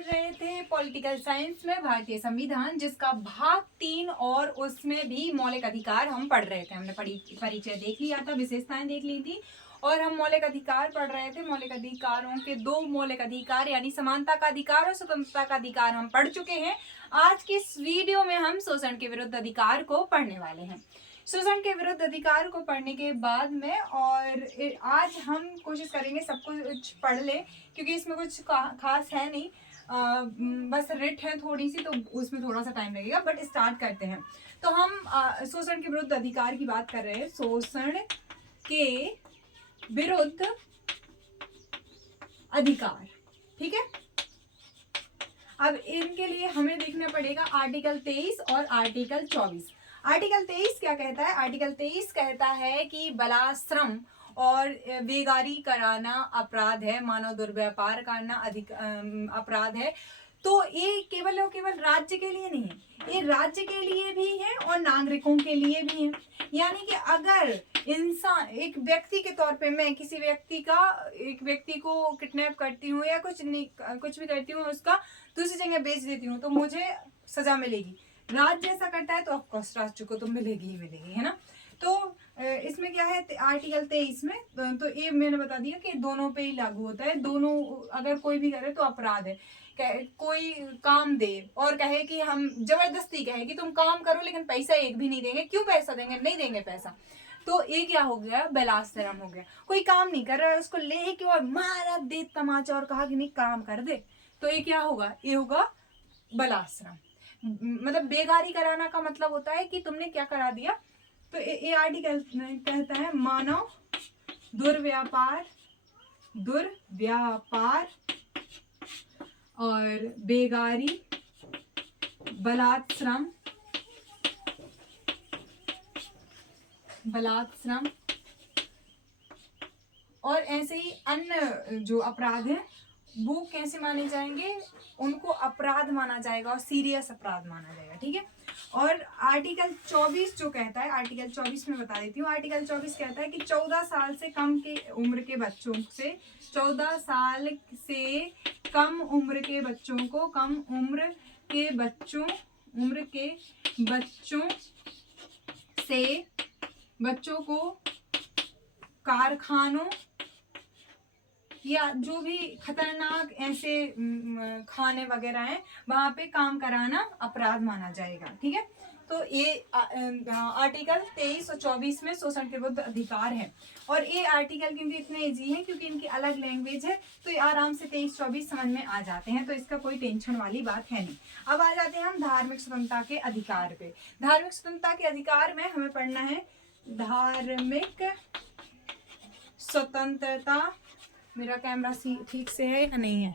पढ़ रहे थे पॉलिटिकल साइंस में भारतीय संविधान, जिसका भाग 3 और उसमें भी मौलिक अधिकार हम पढ़ रहे थे। हमने परिचय देख लिया था, विशेषताएं देख ली थी और हम मौलिक अधिकार पढ़ रहे थे। मौलिक अधिकारों के 2 मौलिक अधिकार यानी समानता का अधिकार और स्वतंत्रता का अधिकार हम पढ़ चुके हैं। आज की इस वीडियो में हम शोषण के विरुद्ध अधिकार को पढ़ने वाले हैं। शोषण के विरुद्ध अधिकार को पढ़ने के बाद में और आज हम कोशिश करेंगे सब कुछ पढ़ ले, क्योंकि इसमें कुछ खास है नहीं, बस रिट है थोड़ी सी, तो उसमें थोड़ा सा टाइम लगेगा। बट स्टार्ट करते हैं। तो हम शोषण के विरुद्ध अधिकार की बात कर रहे हैं। शोषण के विरुद्ध अधिकार, ठीक है। अब इनके लिए हमें देखना पड़ेगा आर्टिकल 23 और आर्टिकल 24। आर्टिकल 23 क्या कहता है? आर्टिकल 23 कहता है कि बलाश्रम और बेगारी कराना अपराध है, मानव दुर्व्यापार करना अपराध है। तो ये केवल और केवल राज्य के लिए नहीं है, ये राज्य के लिए भी है और नागरिकों के लिए भी है। यानी कि अगर इंसान, एक व्यक्ति के तौर पे मैं किसी एक व्यक्ति को किडनैप करती हूँ या कुछ भी करती हूँ, उसका दूसरी जगह बेच देती हूँ, तो मुझे सजा मिलेगी। राज्य ऐसा करता है तो ऑफकोर्स राज्य को तो मिलेगी ही मिलेगी, है ना। तो इसमें क्या है आर्टिकल 23 में, तो ये मैंने बता दिया कि दोनों पे ही लागू होता है। दोनों अगर कोई भी करे तो अपराध है। कोई काम दे और कहे कि हम जबरदस्ती कहे कि तुम काम करो लेकिन पैसा एक भी नहीं देंगे, क्यों पैसा देंगे? नहीं देंगे पैसा, तो ये क्या हो गया? बलात्सरम हो गया। कोई काम नहीं कर रहा है, उसको ले के और मारा दे तमाचा और कहा कि नहीं काम कर दे, तो ये क्या होगा? ये होगा बलात्सरम। मतलब बेगारी कराना का मतलब होता है कि तुमने क्या करा दिया। तो ये आर्टिकल कहता है मानव दुर्व्यापार और बेगारी, बलात्सरम और ऐसे ही अन्य जो अपराध है वो कैसे माने जाएंगे? उनको अपराध माना जाएगा और सीरियस अपराध माना जाएगा, ठीक है। और आर्टिकल 24 जो कहता है, आर्टिकल 24 में बता देती हूँ। आर्टिकल 24 कहता है कि 14 साल से कम के उम्र के बच्चों से 14 साल से कम उम्र के बच्चों को बच्चों को कारखानों या जो भी खतरनाक ऐसे खाने वगैरह हैं वहां पे काम कराना अपराध माना जाएगा, ठीक है। तो ये आर्टिकल 23 और 24 में शोषण के विरुद्ध अधिकार है। और ये आर्टिकल क्योंकि इतने इजी हैं, क्योंकि इनकी अलग लैंग्वेज है, तो ये आराम से 23-24 समझ में आ जाते हैं, तो इसका कोई टेंशन वाली बात है नहीं। अब आ जाते हैं हम धार्मिक स्वतंत्रता के अधिकार पे। धार्मिक स्वतंत्रता के अधिकार में हमें पढ़ना है धार्मिक स्वतंत्रता। मेरा कैमरा ठीक से है या नहीं है?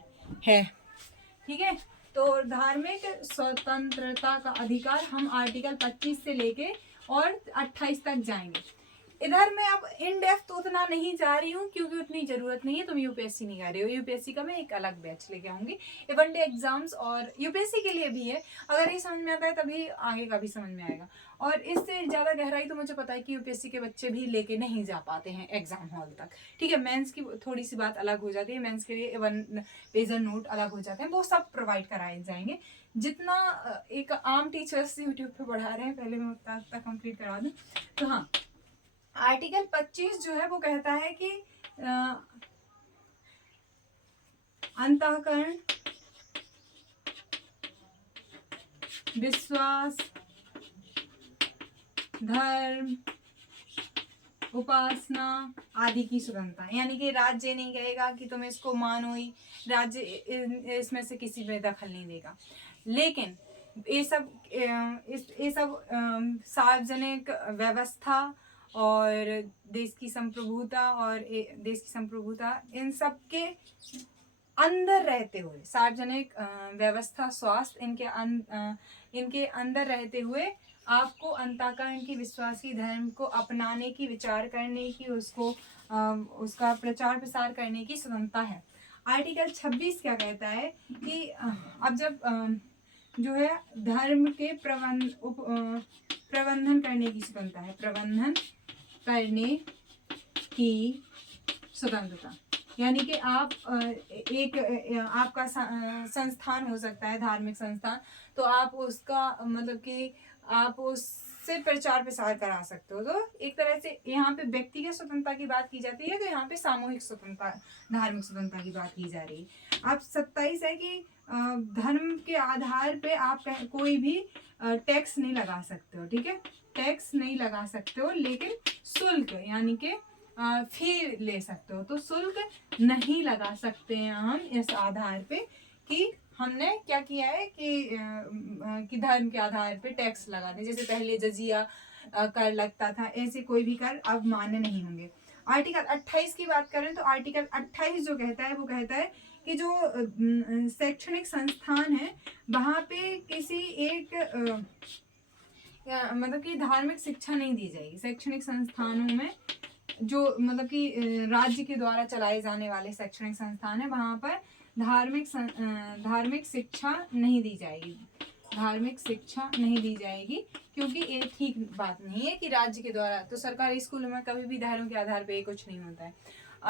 ठीक है। तो धार्मिक स्वतंत्रता का अधिकार हम आर्टिकल 25 से लेके और 28 तक जाएंगे। इधर मैं अब इन डेप्थ उतना नहीं जा रही हूँ, क्योंकि उतनी जरूरत नहीं है। तुम यूपीएससी नहीं कर रहे हो, यूपीएससी का मैं एक अलग बैच लेके आऊंगी। वनडे एग्जाम्स और यूपीएससी के लिए भी है। अगर ये समझ में आता है तभी आगे का भी समझ में आएगा। और इससे ज्यादा गहराई तो मुझे पता है कि यूपीएससी के बच्चे भी लेके नहीं जा पाते हैं एग्जाम हॉल तक, ठीक है। मेंस की थोड़ी सी बात अलग हो जाती है, मेंस के लिए 1 पेजर नोट अलग हो जाते हैं, वो सब प्रोवाइड कराए जाएंगे। जितना एक आम टीचर्स यूट्यूब पे पढ़ा रहे हैं, पहले मैं उतना कंप्लीट करा दूं। तो हाँ, आर्टिकल 25 जो है वो कहता है कि अंतःकरण, विश्वास, धर्म, उपासना आदि की स्वतंत्रता। यानी कि राज्य नहीं कहेगा कि तुम इसको मानो ही, राज्य इसमें से किसी में दखल नहीं देगा। लेकिन ये सब सार्वजनिक व्यवस्था और देश की संप्रभुता इन सब के अंदर रहते हुए, सार्वजनिक व्यवस्था, स्वास्थ्य, इनके अंदर रहते हुए आपको अंतःकरण की, विश्वास की, धर्म को अपनाने की, विचार करने की, उसका प्रचार प्रसार करने की स्वतंत्रता है। आर्टिकल 26 क्या कहता है कि अब जब जो है धर्म के प्रबंधन करने की स्वतंत्रता है, प्रबंधन करने की स्वतंत्रता। यानी कि आप एक आपका संस्थान हो सकता है, धार्मिक संस्थान, तो आप उसका मतलब कि आप उससे प्रचार प्रसार करा सकते हो। तो एक तरह से यहाँ पे व्यक्तिगत स्वतंत्रता की बात की जाती है, तो यहाँ पे सामूहिक स्वतंत्रता, धार्मिक स्वतंत्रता की बात की जा रही है। अब 27 है कि धर्म के आधार पे आप कोई भी टैक्स नहीं लगा सकते हो, ठीक है, टैक्स नहीं लगा सकते हो, लेकिन शुल्क यानी कि फी ले सकते हो। तो शुल्क नहीं लगा सकते हैं हम इस आधार पे कि हमने क्या किया है कि धर्म के आधार पे टैक्स लगा दे। जैसे पहले जजिया कर लगता था, ऐसे कोई भी कर अब मान्य नहीं होंगे। आर्टिकल 28 की बात करें तो आर्टिकल 28 जो कहता है वो कहता है कि जो शैक्षणिक संस्थान है वहाँ पे किसी एक मतलब कि धार्मिक शिक्षा नहीं दी जाएगी। शैक्षणिक संस्थानों में जो मतलब कि राज्य के द्वारा चलाए जाने वाले शैक्षणिक संस्थान है वहाँ पर धार्मिक शिक्षा नहीं दी जाएगी, धार्मिक शिक्षा नहीं दी जाएगी, क्योंकि ये ठीक बात नहीं है कि राज्य के द्वारा। तो सरकारी स्कूलों में कभी भी धर्म के आधार पे कुछ नहीं होता है।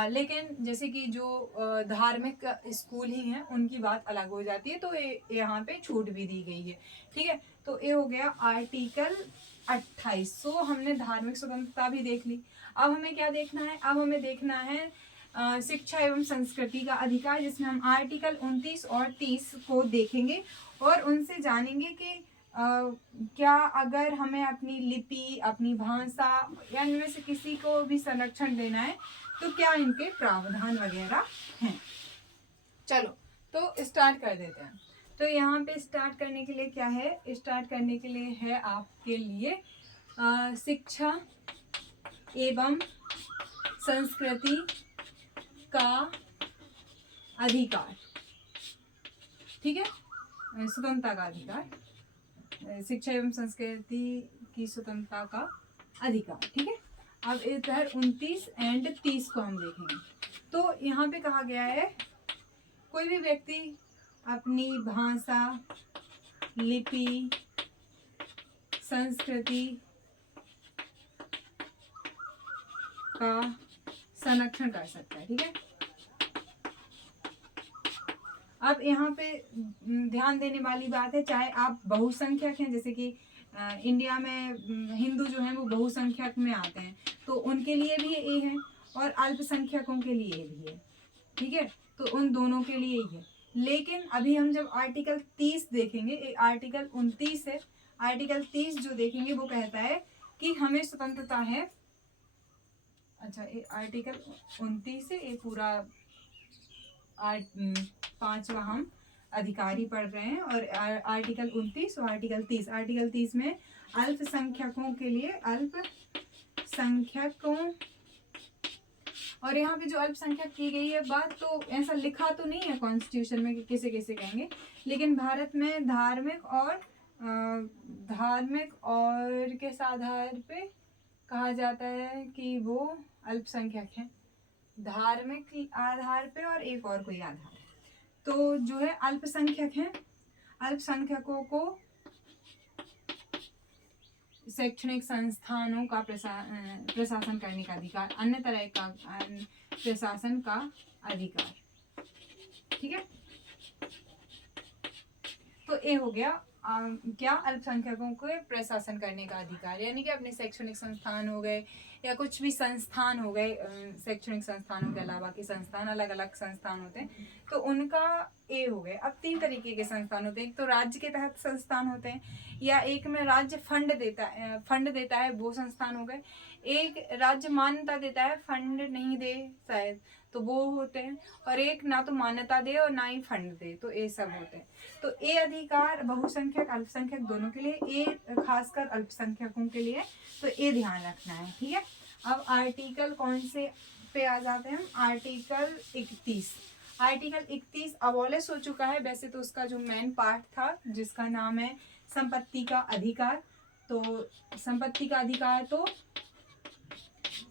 लेकिन जैसे कि जो धार्मिक स्कूल ही हैं उनकी बात अलग हो जाती है, तो यहाँ पे छूट भी दी गई है, ठीक है। तो ये हो गया आर्टिकल 28। सो हमने धार्मिक स्वतंत्रता भी देख ली। अब हमें क्या देखना है, अब हमें देखना है शिक्षा एवं संस्कृति का अधिकार, जिसमें हम आर्टिकल 29 और 30 को देखेंगे और उनसे जानेंगे कि क्या अगर हमें अपनी लिपि, अपनी भाषा या इनमें से किसी को भी संरक्षण देना है तो क्या इनके प्रावधान वगैरह हैं। चलो तो स्टार्ट कर देते हैं। तो यहाँ पे स्टार्ट करने के लिए क्या है, स्टार्ट करने के लिए है आपके लिए शिक्षा एवं संस्कृति का अधिकार, ठीक है, स्वतंत्रता का अधिकार, शिक्षा एवं संस्कृति की स्वतंत्रता का अधिकार, ठीक है। अब इधर 29 एंड 30 को हम देखेंगे। तो यहाँ पे कहा गया है कोई भी व्यक्ति अपनी भाषा, लिपि, संस्कृति का संरक्षण कर सकता है, ठीक है। अब यहाँ पे ध्यान देने वाली बात है, चाहे आप बहुसंख्यक हैं, जैसे कि इंडिया में हिंदू जो हैं वो बहुसंख्यक में आते हैं, तो उनके लिए भी ये है और अल्पसंख्यकों के लिए भी है, ठीक है। तो उन दोनों के लिए ही है। लेकिन अभी हम जब आर्टिकल 30 देखेंगे, आर्टिकल 29 है, आर्टिकल 30 जो देखेंगे वो कहता है कि हमें स्वतंत्रता है। अच्छा, ये आर्टिकल 29 है, ये पूरा 5वां हम अधिकारी पढ़ रहे हैं, और आर्टिकल 29 और आर्टिकल 30। आर्टिकल 30 में अल्पसंख्यकों के लिए, अल्पसंख्यकों, और यहाँ पे जो अल्पसंख्यक की गई है बात, तो ऐसा लिखा तो नहीं है कॉन्स्टिट्यूशन में कि किसे किसे कहेंगे, लेकिन भारत में धार्मिक और किस आधार पे कहा जाता है कि वो अल्पसंख्यक हैं, धार्मिक आधार पे और एक और कोई आधार है। तो जो है अल्पसंख्यक हैं, अल्पसंख्यकों को शैक्षणिक संस्थानों का प्रशासन करने का अधिकार, अन्य तरह का प्रशासन का अधिकार, ठीक है। तो ये हो गया क्या, अल्पसंख्यकों को प्रशासन करने का अधिकार, यानी कि अपने शैक्षणिक संस्थान हो गए या कुछ भी संस्थान हो गए, शैक्षणिक संस्थानों के अलावा के संस्थान, अलग अलग संस्थान होते हैं, तो उनका ये हो गए। अब 3 तरीके के संस्थान होते हैं, एक तो राज्य के तहत संस्थान होते हैं, या एक में राज्य फंड देता है वो संस्थान हो गए, एक राज्य मान्यता देता है फंड नहीं दे शायद, तो वो होते हैं, और एक ना तो मान्यता दे और ना ही फंड दे, तो ये सब होते हैं। तो ये अधिकार बहुसंख्यक अल्पसंख्यक दोनों के लिए, ये खासकर अल्पसंख्यकों के लिए, तो ये ध्यान रखना है, ठीक है। अब आर्टिकल कौन से पे आ जाते हैं हम, आर्टिकल 31। आर्टिकल 31 अबॉलिश हो चुका है, वैसे तो उसका जो मेन पार्ट था जिसका नाम है संपत्ति का अधिकार, तो संपत्ति का अधिकार, तो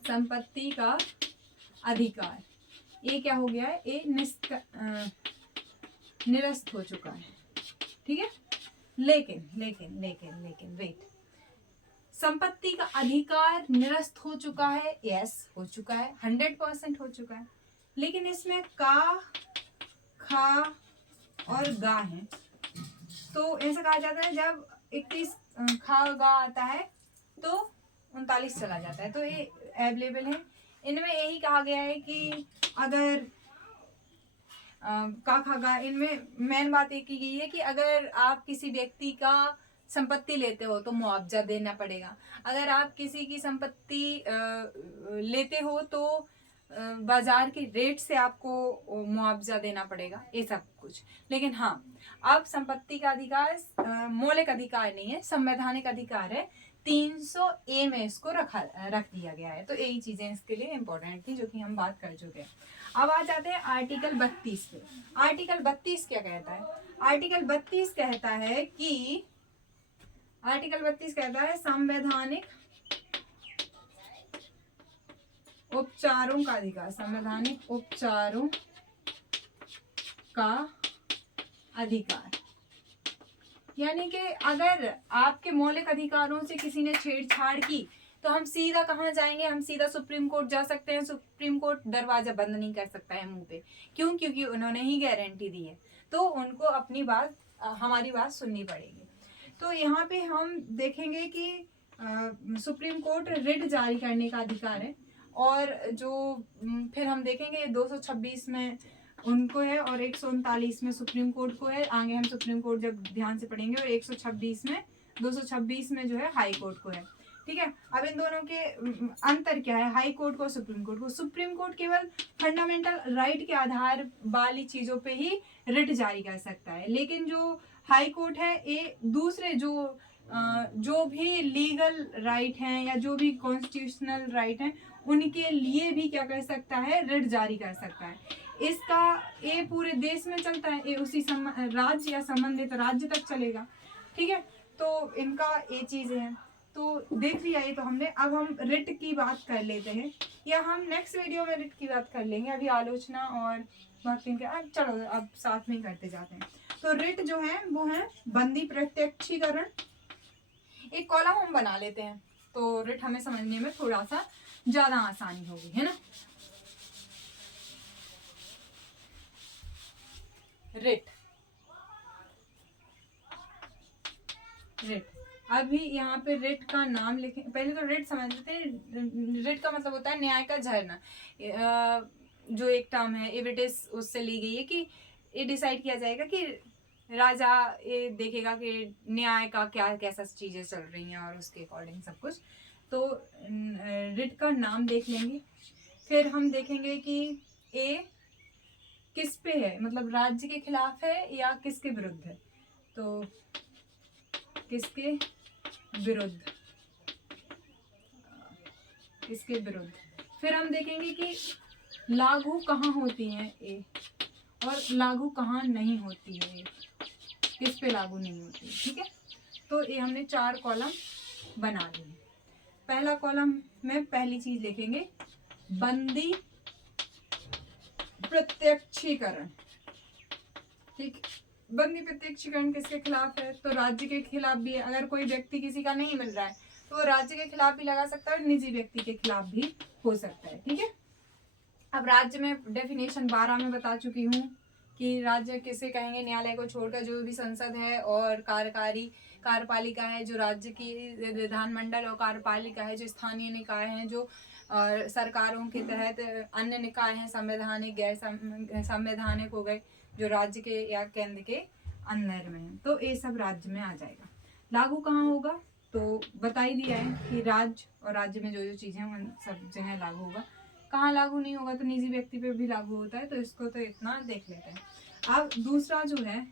संपत्ति का अधिकार ये क्या हो गया है, ये निरस्त हो चुका है, ठीक है। लेकिन वेट, संपत्ति का अधिकार निरस्त हो चुका है, यस हो चुका है, 100% हो चुका है, लेकिन इसमें का, खा और गा है। तो ऐसा कहा जाता है जब 31 खा गा आता है तो 39 चला जाता है, तो ये अवेलेबल है। इनमें यही कहा गया है कि अगर का खा गा, इनमें मेन बात एक की गई है कि अगर आप किसी व्यक्ति का संपत्ति लेते हो तो मुआवजा देना पड़ेगा। अगर आप किसी की संपत्ति लेते हो तो बाजार के रेट से आपको मुआवजा देना पड़ेगा, ये सब कुछ। लेकिन हाँ, अब संपत्ति का अधिकार मौलिक अधिकार नहीं है, संवैधानिक अधिकार है। 300A में इसको रख दिया गया है। तो यही चीजें इसके लिए इम्पोर्टेंट थी जो कि हम बात कर चुके हैं। अब आ जाते हैं आर्टिकल 32 पे। आर्टिकल 32 क्या कहता है? आर्टिकल 32 कहता है कि संवैधानिक उपचारों का अधिकार, संवैधानिक उपचारों का अधिकार। यानी कि अगर आपके मौलिक अधिकारों से किसी ने छेड़छाड़ की तो हम सीधा कहाँ जाएंगे? हम सीधा सुप्रीम कोर्ट जा सकते हैं। सुप्रीम कोर्ट दरवाजा बंद नहीं कर सकता है मुंह पे। क्यों? क्योंकि उन्होंने ही गारंटी दी है, तो उनको अपनी बात, हमारी बात सुननी पड़ेगी। तो यहाँ पे हम देखेंगे कि सुप्रीम कोर्ट रिट जारी करने का अधिकार है, और जो फिर हम देखेंगे 226 में उनको है और 139 में सुप्रीम कोर्ट को है। आगे हम सुप्रीम कोर्ट जब ध्यान से पढ़ेंगे, और 126 में 226 में जो है हाई कोर्ट को है। ठीक है। अब इन दोनों के अंतर क्या है, हाई कोर्ट को, सुप्रीम कोर्ट को? सुप्रीम कोर्ट केवल फंडामेंटल राइट के आधार वाली चीजों पे ही रिट जारी कर सकता है, लेकिन जो हाई कोर्ट है ये दूसरे जो भी लीगल राइट हैं या जो भी कॉन्स्टिट्यूशनल राइट हैं उनके लिए भी क्या कर सकता है? रिट जारी कर सकता है। इसका ये पूरे देश में चलता है, ये उसी राज्य या संबंधित राज्य तक चलेगा। ठीक है। तो इनका ये चीजें हैं, तो देख लिया ये तो हमने। अब हम रिट की बात कर लेते हैं, या हम नेक्स्ट वीडियो में रिट की बात कर लेंगे। अभी आलोचना और बाकी चलो अब साथ में ही करते जाते हैं। तो रिट जो है वो है बंदी प्रत्यक्षीकरण। एक कॉलम हम बना लेते हैं तो रिट हमें समझने में थोड़ा सा ज्यादा आसानी होगी, है ना। रिट अभी यहाँ पे रिट का नाम लिखें। पहले तो रिट समझ लेते हैं। रिट का मतलब होता है न्याय का झरना। जो एक टर्म है एविडेंस उससे ली गई है कि ये डिसाइड किया जाएगा कि राजा ये देखेगा कि न्याय का क्या कैसा चीजें चल रही हैं और उसके अकॉर्डिंग सब कुछ। तो रिट का नाम देख लेंगे, फिर हम देखेंगे कि ए किस पे है, मतलब राज्य के खिलाफ है या किसके विरुद्ध है। तो किसके विरुद्ध, किसके विरुद्ध। फिर हम देखेंगे कि लागू कहाँ होती है ए, और लागू कहाँ नहीं होती है ए, किस पे लागू नहीं होती है। ठीक है। तो ये हमने 4 कॉलम बना लिए। पहला कॉलम में पहली चीज लिखेंगे बंदी प्रत्यक्षीकरण। ठीक, बंदी प्रत्यक्षीकरण किसके खिलाफ है? तो राज्य के खिलाफ भी है। अगर कोई व्यक्ति किसी का नहीं मिल रहा है तो वो राज्य के खिलाफ भी लगा सकता है और निजी व्यक्ति के खिलाफ भी हो सकता है। ठीक है। अब राज्य में डेफिनेशन 12 में बता चुकी हूँ कि राज्य किसे कहेंगे? न्यायालय को छोड़कर जो भी संसद है और कार्यपालिका है जो राज्य की, विधानमंडल और कार्यपालिका है जो स्थानीय निकाय हैं, जो सरकारों के तहत अन्य निकाय हैं, संवैधानिक गैर संवैधानिक हो गए जो राज्य के या केंद्र के अंदर में है। तो ये सब राज्य में आ जाएगा। लागू कहाँ होगा? तो बता ही दिया है कि राज्य और राज्य में जो चीजें हैं उन सब जगह लागू होगा। कहाँ लागू नहीं होगा? तो निजी व्यक्ति पे भी लागू होता है, तो इसको तो इतना देख लेते हैं। अब दूसरा जो है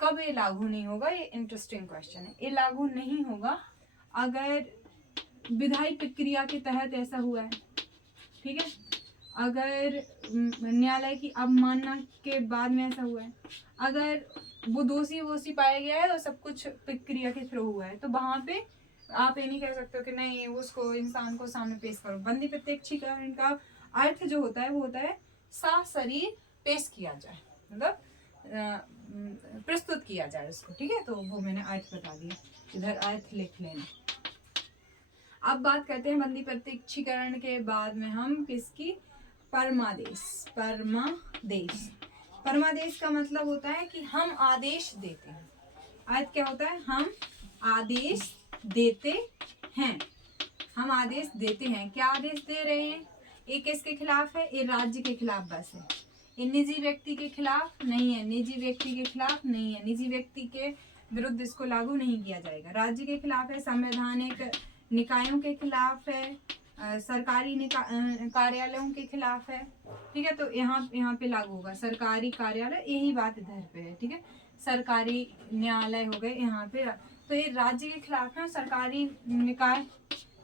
कब ये लागू नहीं होगा, ये इंटरेस्टिंग क्वेश्चन है। ये लागू नहीं होगा अगर विधायी प्रक्रिया के तहत ऐसा हुआ है। ठीक है। अगर न्यायालय की अवमानना के बाद में ऐसा हुआ है, अगर वो दोषी पाया गया है और सब कुछ प्रक्रिया के थ्रू हुआ है, तो वहां पे आप ये नहीं कह सकते हो कि नहीं उसको इंसान को सामने पेश करो। बंदी प्रत्यक्षीकरण का अर्थ जो होता है वो होता है सशरीर पेश किया जाए, मतलब प्रस्तुत किया जाए उसको। ठीक है। तो वो मैंने अर्थ बता दिया, इधर अर्थ लिख लेना। अब बात करते हैं बंदी प्रत्यक्षीकरण के बाद में हम किसकी? परमादेश। परमादेश, परमादेश का मतलब होता है कि हम आदेश देते हैं। अर्थ क्या होता है? हम आदेश देते हैं। हम आदेश देते हैं। क्या आदेश दे रहे हैं? ये किसके खिलाफ है? ये राज्य के खिलाफ बस है। ये निजी व्यक्ति के खिलाफ नहीं है। निजी व्यक्ति के खिलाफ नहीं है। निजी व्यक्ति के विरुद्ध इसको लागू नहीं किया जाएगा। राज्य के खिलाफ है, संवैधानिक निकायों के खिलाफ है, सरकारी कार्यालयों के खिलाफ है। ठीक है, तो यहाँ पे लागू होगा। सरकारी कार्यालय, यही बात इधर पे है। ठीक है, सरकारी न्यायालय हो गए यहाँ पे। तो ये राज्य के खिलाफ है। सरकारी निकाय,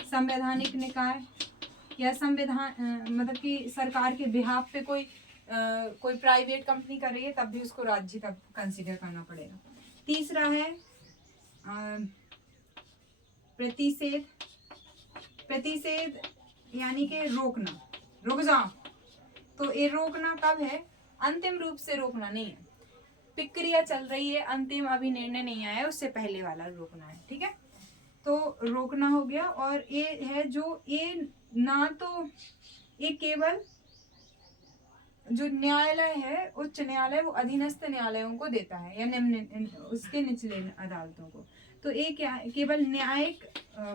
संवैधानिक निकाय या संविधान मतलब कि सरकार के बिहाफ पे कोई प्राइवेट कंपनी कर रही है, तब भी उसको राज्य तब कंसीडर करना पड़ेगा। तीसरा है प्रतिषेध। प्रतिषेध यानी कि रोकना, रुक जाओ। तो ये रोकना कब है? अंतिम रूप से रोकना नहीं है, प्रक्रिया चल रही है, अंतिम अभी निर्णय नहीं आया, उससे पहले वाला रोकना है। ठीक है, तो रोकना हो गया। और ये है जो ये ना तो ये केवल जो न्यायालय है, उच्च न्यायालय, वो अधीनस्थ न्यायालयों को देता है या निम्न उसके निचले अदालतों को। तो ये क्या केवल न्यायिक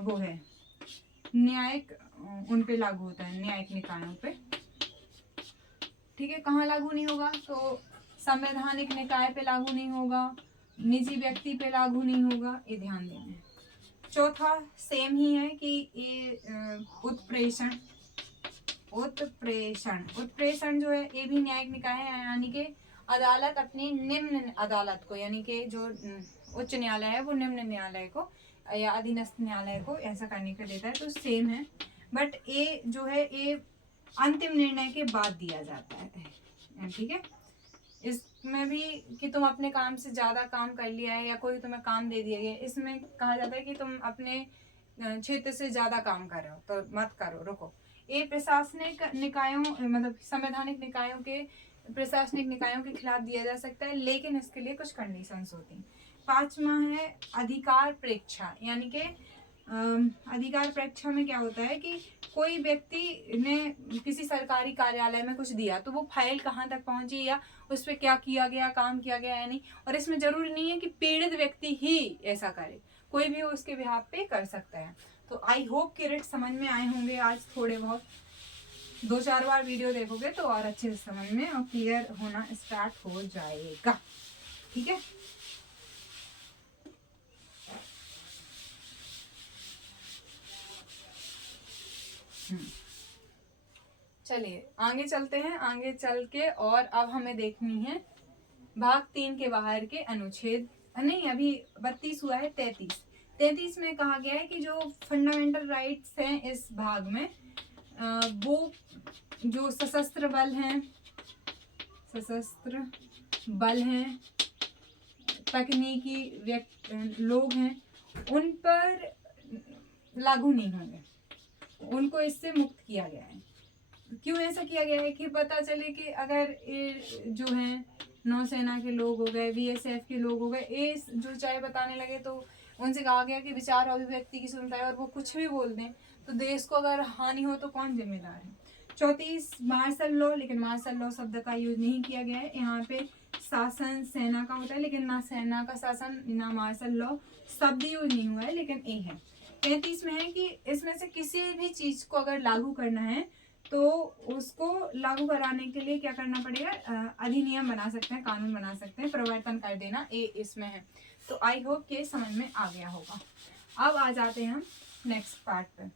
वो है, न्यायिक उन पे लागू होता है, न्यायिक निकायों पे। ठीक है, कहाँ लागू नहीं होगा? तो संवैधानिक निकाय पे लागू नहीं होगा, निजी व्यक्ति पे लागू नहीं होगा, ये ध्यान देना है। चौथा सेम ही है कि ये उत्प्रेषण। उत्प्रेषण जो है ये भी न्यायिक निकाय है, यानी कि अदालत अपनी निम्न अदालत को, यानी कि जो उच्च न्यायालय है वो निम्न न्यायालय को या अधीनस्थ न्यायालय को ऐसा करने का देता है। तो सेम है, बट ये जो है ये अंतिम निर्णय के बाद दिया जाता है। ठीक है, इसमें भी कि तुम अपने काम से ज़्यादा काम कर लिया है या कोई तुम्हें काम दे दिया गया, इसमें कहा जाता है कि तुम अपने क्षेत्र से ज़्यादा काम कर रहे हो तो मत करो, रुको। ये प्रशासनिक निकायों मतलब संवैधानिक निकायों के प्रशासनिक निकायों के खिलाफ दिया जा सकता है, लेकिन इसके लिए कुछ कंडीशंस होती हैं। पांचवा है अधिकार प्रेक्षा, यानी कि अधिकार प्रेक्षा में क्या होता है कि कोई व्यक्ति ने किसी सरकारी कार्यालय में कुछ दिया, तो वो फाइल कहाँ तक पहुंची या उस पर क्या किया गया, काम किया गया या नहीं। और इसमें जरूरी नहीं है कि पीड़ित व्यक्ति ही ऐसा करे, कोई भी उसके बिहाफ पे कर सकता है। तो आई होप कि रेट समझ में आए होंगे। आज थोड़े बहुत 2-4 बार वीडियो देखोगे तो और अच्छे से समझ में और क्लियर होना स्टार्ट हो जाएगा। ठीक है, चलिए आगे चलते हैं। आगे चल के और अब हमें देखनी है भाग 3 के बाहर के अनुच्छेद, नहीं अभी 32 हुआ है, 33 में कहा गया है कि जो फंडामेंटल राइट्स हैं इस भाग में वो जो सशस्त्र बल हैं, तकनीकी लोग हैं, उन पर लागू नहीं होंगे, उनको इससे मुक्त किया गया है। क्यों ऐसा किया गया है? कि पता चले कि अगर ये जो हैं नौसेना के लोग हो गए, BSF के लोग हो गए, ये जो चाहे बताने लगे तो उनसे कहा गया कि विचार अभिव्यक्ति की सुनता है और वो कुछ भी बोल दें तो देश को अगर हानि हो तो कौन जिम्मेदार है। 34 मार्शल लॉ, लेकिन मार्शल लॉ शब्द का यूज नहीं किया गया है यहाँ पे। शासन सेना का होता है, लेकिन ना सेना का शासन ना मार्शल लॉ शब्द यूज नहीं हुआ है, लेकिन ये है। 35 में है कि इसमें से किसी भी चीज को अगर लागू करना है तो उसको लागू कराने के लिए क्या करना पड़ेगा? अधिनियम बना सकते हैं, कानून बना सकते हैं, प्रवर्तन कर देना, ये इसमें है। तो आई होप कि समझ में आ गया होगा। अब आ जाते हैं हम नेक्स्ट पार्ट पे।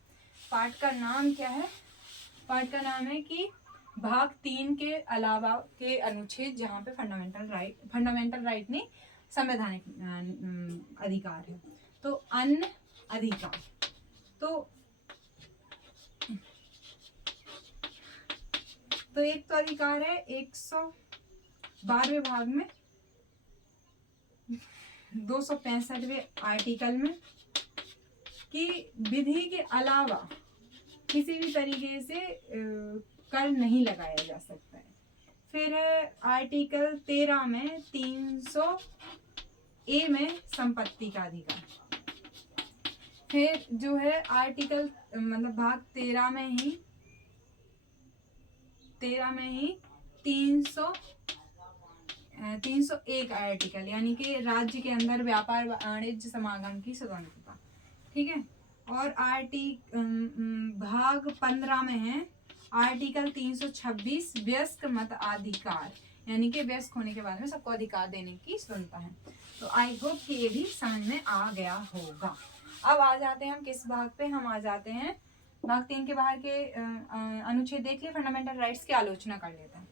पार्ट का नाम क्या है? पार्ट का नाम है कि भाग 3 के अलावा के अनुच्छेद जहाँ पे फंडामेंटल राइट नहीं संवैधानिक अधिकार है। तो अन्य अधिकार, तो एक तो अधिकार है 112वें भाग में 265वें आर्टिकल में कि विधि के अलावा किसी भी तरीके से कर नहीं लगाया जा सकता है। फिर है आर्टिकल 13 में 300A में संपत्ति का अधिकार। फिर जो है आर्टिकल मतलब भाग 13 में ही 13 में ही 301 आर्टिकल, यानी कि राज्य के अंदर व्यापार वाणिज्य समागम की स्वतंत्रता, ठीक है। और भाग 15 में है आर्टिकल 326 वयस्क मताधिकार, यानी कि वयस्क होने के बाद में सबको अधिकार देने की स्वतंत्रता है। तो आई होप कि ये भी समझ में आ गया होगा। अब आ जाते हैं हम किस भाग पे, हम आ जाते हैं भाग 3 के बाहर के अनुच्छेद देख लिए, फंडामेंटल राइट्स की आलोचना कर लेते हैं।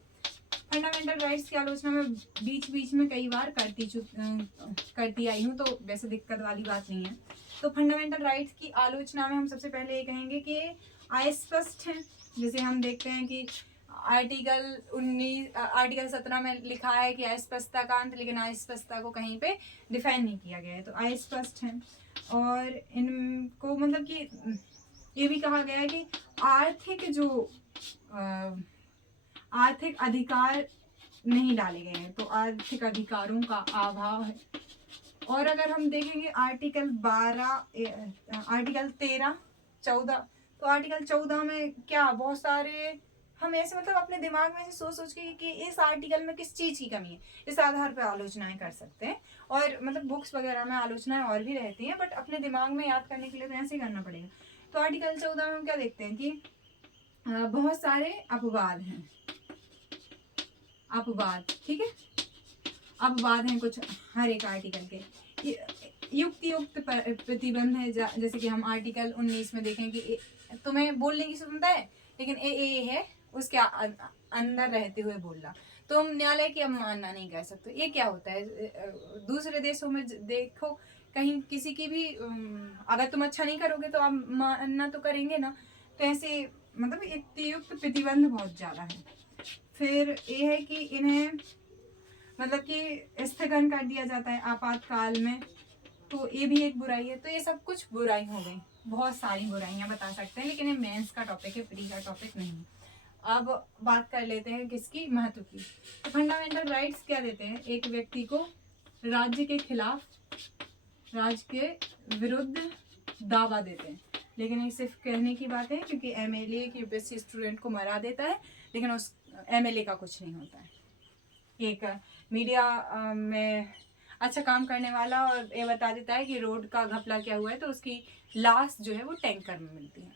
फंडामेंटल राइट्स की आलोचना में बीच बीच में कई बार करती आई हूँ, तो वैसे दिक्कत वाली बात नहीं है। तो फंडामेंटल राइट्स की आलोचना में हम सबसे पहले ये कहेंगे कि अस्पष्ट है। जैसे हम देखते हैं कि आर्टिकल 17 में लिखा है कि अस्पष्टता का अंत, लेकिन अस्पष्टता को कहीं पे डिफाइन नहीं किया गया है, तो अस्पष्ट है। और इनको मतलब कि ये भी कहा गया है कि आर्थिक अधिकार नहीं डाले गए हैं, तो आर्थिक अधिकारों का अभाव है। और अगर हम देखेंगे आर्टिकल 13, 14, तो आर्टिकल 14 में क्या बहुत सारे हम ऐसे मतलब अपने दिमाग में सोच के कि इस आर्टिकल में किस चीज़ की कमी है, इस आधार पर आलोचनाएं कर सकते हैं। और मतलब बुक्स वगैरह में आलोचनाएं और भी रहती हैं, बट अपने दिमाग में याद करने के लिए तो ऐसे ही करना पड़ेगा। तो आर्टिकल 14 में हम क्या देखते हैं कि बहुत सारे अपवाद हैं, ठीक है, अपवाद हैं कुछ हर एक आर्टिकल के। युक्त प्रतिबंध है, जैसे कि हम आर्टिकल 19 में देखें कि तुम्हें बोलने की स्वतंत्रता है, लेकिन ए है उसके अंदर रहते हुए बोलना, तुम न्यायालय की अवमानना नहीं कर सकते। ये क्या होता है, दूसरे देशों में देखो कहीं किसी की भी अगर तुम अच्छा नहीं करोगे तो आप मानना तो करेंगे ना। तो ऐसे मतलब युक्त प्रतिबंध बहुत ज़्यादा है। फिर ये है कि इन्हें मतलब कि स्थगन कर दिया जाता है आपातकाल में, तो ये भी एक बुराई है। तो ये सब कुछ बुराई हो गई, बहुत सारी बुराइयां बता सकते हैं, लेकिन ये मेंस का टॉपिक है, प्री का टॉपिक नहीं। अब बात कर लेते हैं किसकी, महत्व की। तो फंडामेंटल राइट्स क्या देते हैं, एक व्यक्ति को राज्य के खिलाफ, राज्य के विरुद्ध दावा देते हैं। लेकिन ये सिर्फ कहने की बात है, क्योंकि एमएलए की यूपीएससी स्टूडेंट को मरा देता है, लेकिन उस एमएलए का कुछ नहीं होता है। एक मीडिया में अच्छा काम करने वाला और ये बता देता है कि रोड का घपला क्या हुआ है, तो उसकी लाश जो है वो टैंकर में मिलती है।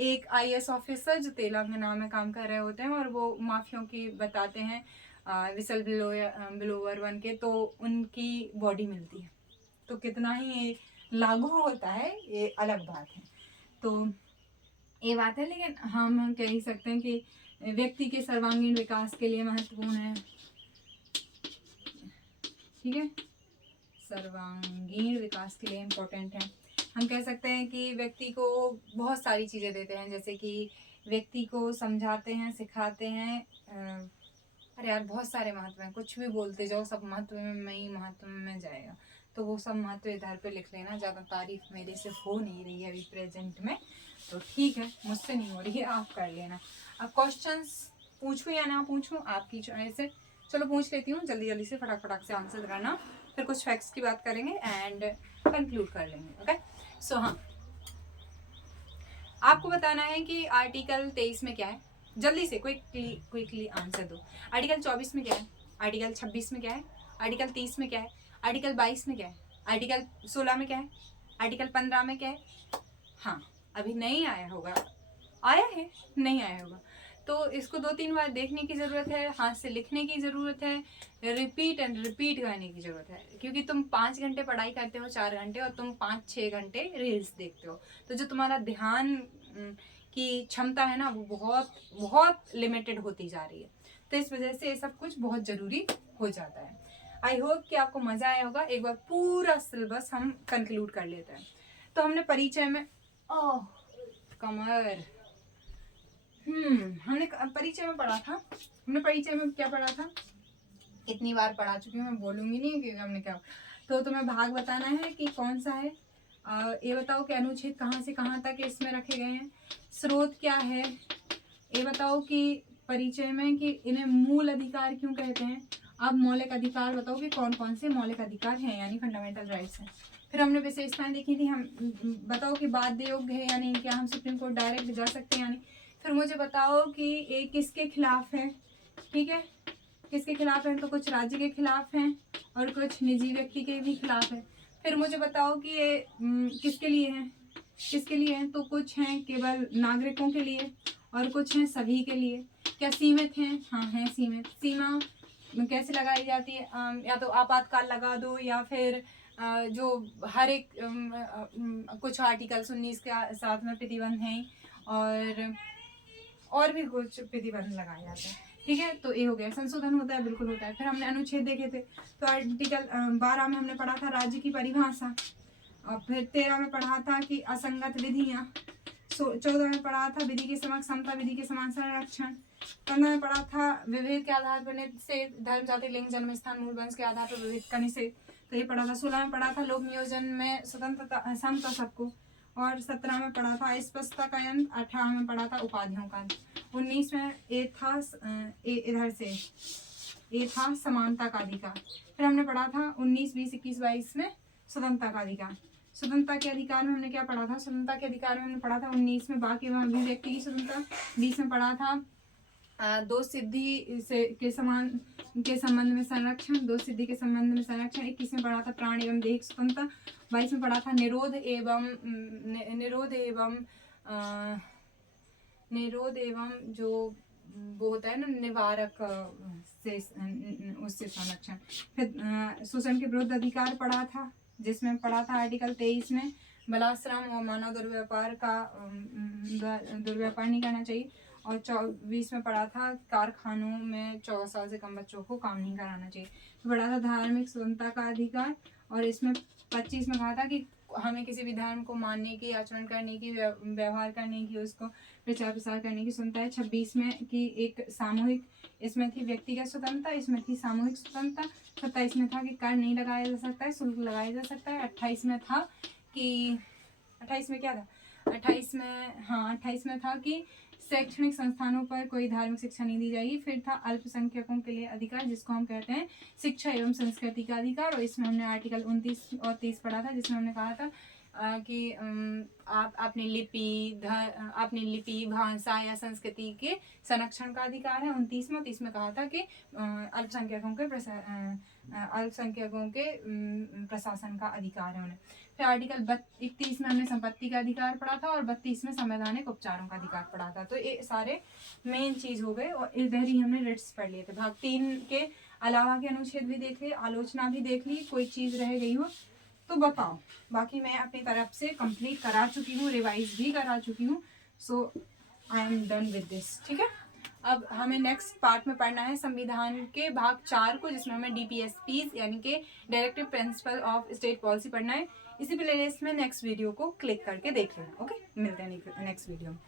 एक आईएएस ऑफिसर जो तेलंगाना में काम कर रहे होते हैं और वो माफियों की बताते हैं विसल ब्लोअर बन के, तो उनकी बॉडी मिलती है। तो कितना ही ये लागू होता है ये अलग बात है। तो ये बात है, लेकिन हम कह ही सकते हैं कि व्यक्ति के सर्वांगीण विकास के लिए महत्वपूर्ण है, ठीक है, सर्वांगीण विकास के लिए इम्पोर्टेंट है। हम कह सकते हैं कि व्यक्ति को बहुत सारी चीज़ें देते हैं, जैसे कि व्यक्ति को समझाते हैं, सिखाते हैं। अरे यार बहुत सारे महत्व हैं, कुछ भी बोलते जाओ सब महत्व में जाएगा। तो वो सब महत्व इधर पे लिख लेना, ज़्यादा तारीफ मेरे से हो नहीं रही है अभी प्रेजेंट में, तो ठीक है, मुझसे नहीं हो रही है, आप कर लेना। अब क्वेश्चंस पूछूं या ना पूछूं आपकी चॉइस है, चलो पूछ लेती हूँ, जल्दी जल्दी से फटाक से आंसर करना, फिर कुछ फैक्ट्स की बात करेंगे एंड कंक्लूड कर लेंगे। ओके, सो हाँ, आपको बताना है कि आर्टिकल 23 में क्या है, जल्दी से क्विकली आंसर दो। आर्टिकल 24 में क्या है, आर्टिकल 26 में क्या है, आर्टिकल 30 में क्या है, आर्टिकल 22 में क्या है, आर्टिकल 16 में क्या है, आर्टिकल 15 में क्या है। हाँ, अभी नहीं आया होगा, आया है, नहीं आया होगा, तो इसको 2-3 बार देखने की ज़रूरत है, हाथ से लिखने की ज़रूरत है, रिपीट करने की ज़रूरत है। क्योंकि तुम 5 घंटे पढ़ाई करते हो, 4 घंटे, और तुम 5-6 घंटे रील्स देखते हो, तो जो तुम्हारा ध्यान की क्षमता है ना, वो बहुत बहुत लिमिटेड होती जा रही है। तो इस वजह से ये सब कुछ बहुत ज़रूरी हो जाता है। आई होप कि आपको मज़ा आया होगा। एक बार पूरा सिलेबस हम कंक्लूड कर लेते हैं। तो हमने परिचय में कमर हमने परिचय में पढ़ा था, हमने परिचय में क्या पढ़ा था, कितनी बार पढ़ा चुकी हूँ मैं बोलूँगी नहीं कि हमने क्या। तो तुम्हें भाग बताना है कि कौन सा है, ये बताओ कि अनुच्छेद कहाँ से कहाँ तक इसमें रखे गए हैं, स्रोत क्या है, ये बताओ कि परिचय में कि इन्हें मूल अधिकार क्यों कहते हैं। अब मौलिक अधिकार बताओ कि कौन कौन से मौलिक अधिकार हैं, यानी फंडामेंटल राइट्स हैं। फिर हमने विशेषताएं देखी थी, हम बताओ कि बाध्य योग्य है या नहीं, क्या हम सुप्रीम कोर्ट डायरेक्ट जा सकते हैं, यानी फिर मुझे बताओ कि ये किसके खिलाफ है, ठीक है, किसके खिलाफ है, तो कुछ राज्य के खिलाफ हैं और कुछ निजी व्यक्ति के भी खिलाफ है। फिर मुझे बताओ कि ये किसके लिए हैं, किसके लिए हैं, तो कुछ हैं केवल नागरिकों के लिए और कुछ हैं सभी के लिए। क्या सीमित हैं? हाँ हैं सीमित। सीमा कैसे लगाई जाती है? या तो आपातकाल लगा दो या फिर जो हर एक कुछ आर्टिकल 19 के साथ में प्रतिबंध हैं और भी कुछ प्रतिबंध लगाए जाते हैं, ठीक है। तो ये हो गया, संशोधन होता है, बिल्कुल होता है। फिर हमने अनुच्छेद देखे थे, तो आर्टिकल 12 में हमने पढ़ा था राज्य की परिभाषा, और फिर 13 में पढ़ा था कि असंगत विधियाँ, 14 में पढ़ा था विधि के समक्ष समता, विधि के समान संरक्षण, 15 में पढ़ा था विभेद के आधार पर निषेध, धर्म जाति लिंग जन्म स्थान मूल वंश के आधार पर विभेद का निषेध, तो ये पढ़ा था। 16 में पढ़ा था लोक नियोजन में स्वतंत्रता समता सबको, और 17 में पढ़ा था स्पष्टता का अंत, 18 में पढ़ा था उपाधियों का अंत, 19 में इधर से ये था समानता का अधिकार। फिर हमने पढ़ा था 19, 20, 21, 22 में स्वतंत्रता का अधिकार। स्वतंत्रता के अधिकार में हमने क्या पढ़ा था? स्वतंत्रता के अधिकार में हमने पढ़ा था 19 में बाकी अभिव्यक्ति की स्वतंत्रता, 20 में पढ़ा था दो सिद्धि से के संबंध में संरक्षण, दो सिद्धि के संबंध में संरक्षण, 21 में पढ़ा था प्राण एवं देह स्वतंत्रता, 22 में पढ़ा था निरोध एवं जो वो होता है ना निवारक से उससे संरक्षण। फिर शोषण के विरुद्ध अधिकार पढ़ा था, जिसमें पढ़ा था आर्टिकल 23 में बलाश्रम और मानव दुर्व्यापार का दुर्व्यापार नहीं करना चाहिए, और 24 में पढ़ा था कारखानों में 14 साल से कम बच्चों को काम नहीं कराना चाहिए। तो पढ़ा था धार्मिक स्वतंत्रता का अधिकार, और इसमें 25 में कहा था कि हमें किसी भी धर्म को मानने की, आचरण करने की, व्यवहार करने की, उसको प्रचार प्रसार करने की स्वतंत्रता है। 26 में कि एक सामूहिक, इसमें थी व्यक्तिगत स्वतंत्रता, इसमें थी सामूहिक स्वतंत्रता। 27 में था कि कर नहीं लगाया जा सकता है, शुल्क लगाया जा सकता है। 28 में था कि 28 में क्या था? 28 में था कि शैक्षणिक संस्थानों पर कोई धार्मिक शिक्षा नहीं दी जाएगी। फिर था अल्पसंख्यकों के लिए अधिकार, जिसको हम कहते हैं शिक्षा एवं संस्कृति का अधिकार, और इसमें हमने आर्टिकल 29 और 30 पढ़ा था, जिसमें हमने कहा था कि आप अपनी लिपि भाषा या संस्कृति के संरक्षण का अधिकार है 29 में। 30 में कहा था कि अल्पसंख्यकों के प्रशासन का अधिकार है उन्हें। फिर आर्टिकल 31 में हमने संपत्ति का अधिकार पढ़ा था, और 32 में संवैधानिक उपचारों का अधिकार पढ़ा था। तो ये सारे मेन चीज हो गए, और इधर ही हमने रिट्स पढ़ लिए थे। भाग 3 के अलावा के अनुच्छेद भी देख लिए, आलोचना भी देख ली, कोई चीज रह गई हो तो बताओ। बाकी मैं अपनी तरफ से कंप्लीट करा चुकी हूँ, रिवाइज भी करा चुकी हूँ। So I am done with this, ठीक है। अब हमें नेक्स्ट पार्ट में पढ़ना है संविधान के भाग 4 को, जिसमें हमें DPSPs यानी कि directive principle of state policy पढ़ना है। इसी प्लेलिस्ट में नेक्स्ट वीडियो को क्लिक करके देख लेना। ओके, मिलते हैं नेक्स्ट वीडियो में।